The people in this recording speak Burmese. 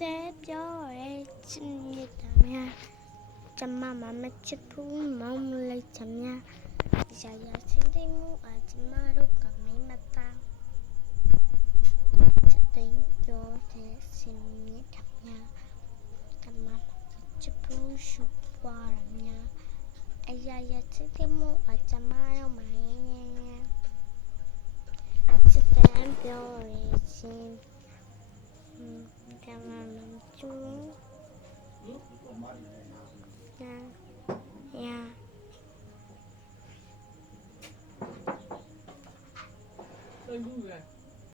တဲ့ပြောရဲချစ်မြတ်တာများကျမမချစ်ဘူးမောင်းမလိုက်ချင်များရာရာချင်းသိမှုအကျမတို့ကမင်းမသားချစ်သိပြောတဲ့စင်မြတ်တာများကျမမချစ်ဘူးရှုပွားရများအရာရာချင်းသိမှုအကျမတို့မရင်းချစ်တဲ့ပြောရဲချင်းကျမမချူ呀。对不对？